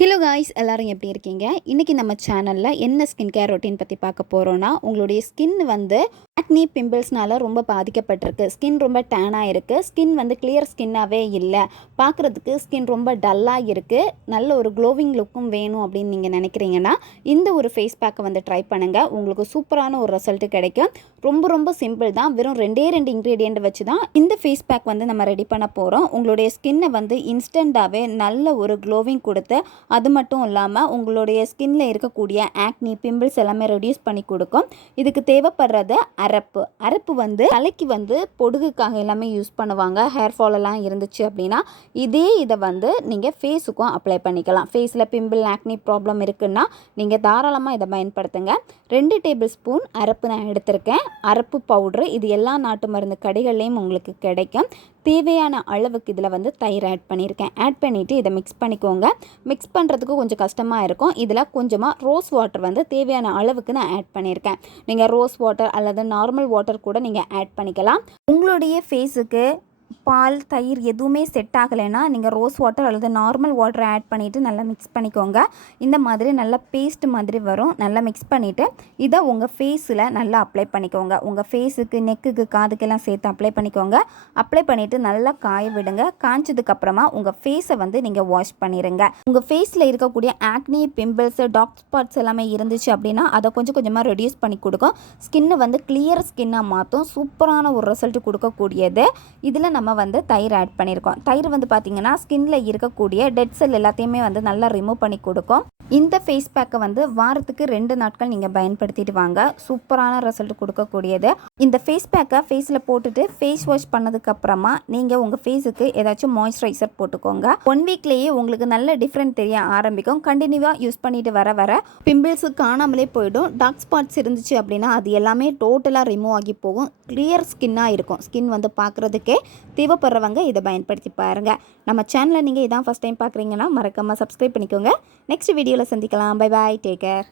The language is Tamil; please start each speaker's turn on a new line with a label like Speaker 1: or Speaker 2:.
Speaker 1: ஹலோ காய்ஸ் எல்லோரும் எப்படி இருக்கீங்க? இன்றைக்கி நம்ம சேனலில் என்ன ஸ்கின் கேர் ரொட்டீன் பற்றி பார்க்க போகிறோன்னா உங்களுடைய ஸ்கின் வந்து ஆக்னி பிம்பிள்ஸ்னால ரொம்ப பாதிக்கப்பட்டிருக்கு. ஸ்கின் ரொம்ப டேனாக இருக்குது ஸ்கின் வந்து கிளியர் ஸ்கின்னாகவே இல்லை. பார்க்குறதுக்கு ஸ்கின் ரொம்ப டல்லாக இருக்குது நல்ல ஒரு க்ளோவிங் லுக்கும் வேணும் அப்படின்னு நீங்கள் நினைக்கிறீங்கன்னா இந்த ஒரு ஃபேஸ் பேக்கை வந்து ட்ரை பண்ணுங்கள் உங்களுக்கு சூப்பரான ஒரு ரிசல்ட்டு கிடைக்கும். ரொம்ப ரொம்ப சிம்பிள் தான். வெறும் ரெண்டே ரெண்டு இன்க்ரீடியண்ட் வச்சு தான் இந்த ஃபேஸ் பேக் வந்து நம்ம ரெடி பண்ண போகிறோம் உங்களுடைய ஸ்கின்னை வந்து இன்ஸ்டண்ட்டாகவே நல்ல ஒரு க்ளோவிங் கொடுத்து அது மட்டும் இல்லாமல் உங்களுடைய ஸ்கின்ல இருக்கக்கூடிய ஆக்னி பிம்பிள்ஸ் எல்லாமே ரெடியூஸ் பண்ணி கொடுக்கும். இதுக்கு தேவைப்படுறது அரப்பு. அரப்பு வந்து தலைக்கு வந்து பொடுகுக்காக எல்லாமே யூஸ் பண்ணுவாங்க. ஹேர் ஃபால் எல்லாம் இருந்துச்சு அப்படின்னா இதே இதை வந்து நீங்கள் ஃபேஸுக்கும் அப்ளை பண்ணிக்கலாம். ஃபேஸில் பிம்பிள் ஆக்னி ப்ராப்ளம் இருக்குன்னா நீங்கள் தாராளமாக இதை பயன்படுத்துங்க. ரெண்டு டேபிள் ஸ்பூன் அரப்பு நான் எடுத்திருக்கேன். அரப்பு பவுட்ரு இது எல்லா நாட்டு மருந்து கடைகள்லேயும் உங்களுக்கு கிடைக்கும். தேவையான அளவுக்கு இதில் வந்து தயிர் ஆட் பண்ணியிருக்கேன். ஆட் பண்ணிவிட்டு இதை மிக்ஸ் பண்ணிக்கோங்க. மிக்ஸ் பண்ணுறதுக்கு கொஞ்சம் கஷ்டமாக இருக்கும். இதில் கொஞ்சமாக ரோஸ் வாட்டர் வந்து தேவையான அளவுக்கு நான் ஆட் பண்ணியிருக்கேன். நீங்கள் ரோஸ் வாட்டர் அல்லது நார்மல் வாட்டர் கூட நீங்கள் ஆட் பண்ணிக்கலாம். உங்களுடைய ஃபேஸுக்கு பால் தயிர் எதுவுமே செட் ஆகலைன்னா நீங்கள் ரோஸ் வாட்டர் அல்லது நார்மல் வாட்டர் ஆட் பண்ணிவிட்டு நல்லா மிக்ஸ் பண்ணிக்கோங்க. இந்த மாதிரி நல்லா பேஸ்ட் மாதிரி வரும். நல்லா மிக்ஸ் பண்ணிவிட்டு இதை உங்கள் ஃபேஸில் நல்லா அப்ளை பண்ணிக்கோங்க. உங்கள் ஃபேஸுக்கு நெக்குக்கு காதுக்கெல்லாம் சேர்த்து அப்ளை பண்ணிக்கோங்க. அப்ளை பண்ணிவிட்டு நல்லா காய விடுங்க. காய்ச்சதுக்கப்புறமா உங்கள் ஃபேஸை வந்து நீங்கள் வாஷ் பண்ணிடுங்க உங்கள் ஃபேஸில் இருக்கக்கூடிய ஆக்னி பிம்பிள்ஸு டாக் ஸ்பாட்ஸ் எல்லாமே இருந்துச்சு அப்படின்னா அதை கொஞ்சம் கொஞ்சமாக ரெடியூஸ் பண்ணி கொடுக்கும். ஸ்கின்னு வந்து கிளியர் ஸ்கின்னாக மாற்றும் சூப்பரான ஒரு ரிசல்ட் கொடுக்கக்கூடியது. இதில் நம்ம வந்து தயிர் ஆட் பண்ணியிருக்கோம். தயிர் வந்து பார்த்திங்கன்னா ஸ்கின்ல இருக்கக்கூடிய டெட் செல் எல்லாத்தையுமே வந்து நல்லா ரிமூவ் பண்ணி கொடுக்கும். இந்த ஃபேஸ் பேக்கை வந்து வாரத்துக்கு ரெண்டு நாட்கள் நீங்கள் பயன்படுத்திட்டு வாங்க. சூப்பரான ரிசல்ட் கொடுக்கக்கூடியது. இந்த ஃபேஸ் பேக்கை ஃபேஸில் போட்டுட்டு ஃபேஸ் வாஷ் பண்ணதுக்கப்புறமா நீங்கள் உங்கள் ஃபேஸுக்கு ஏதாச்சும் மாய்ஸ்சரைசர் போட்டுக்கோங்க. ஒன் வீக்லேயே உங்களுக்கு நல்ல டிஃப்ரெண்ட் தெரிய ஆரம்பிக்கும். கண்டினியூவாக யூஸ் பண்ணிட்டு வர வர பிம்பிள்ஸு காணாமலே போயிடும். டார்க் ஸ்பாட்ஸ் இருந்துச்சு அப்படின்னா அது எல்லாமே டோட்டலாக ரிமூவ் ஆகி போகும். கிளியர் ஸ்கின்னாக இருக்கும். ஸ்கின் வந்து பார்க்குறதுக்கே தேவைப்படுறவங்க இதை பயன்படுத்தி பாருங்கள் நம்ம சேனலை நீங்கள் இதான் ஃபஸ்ட் டைம் பார்க்குறீங்கன்னா மறக்காமல் சப்ஸ்கிரைப் பண்ணிக்கோங்க. நெக்ஸ்ட் வீடியோ வீடியோவில் சந்திக்கலாம். Bye bye take care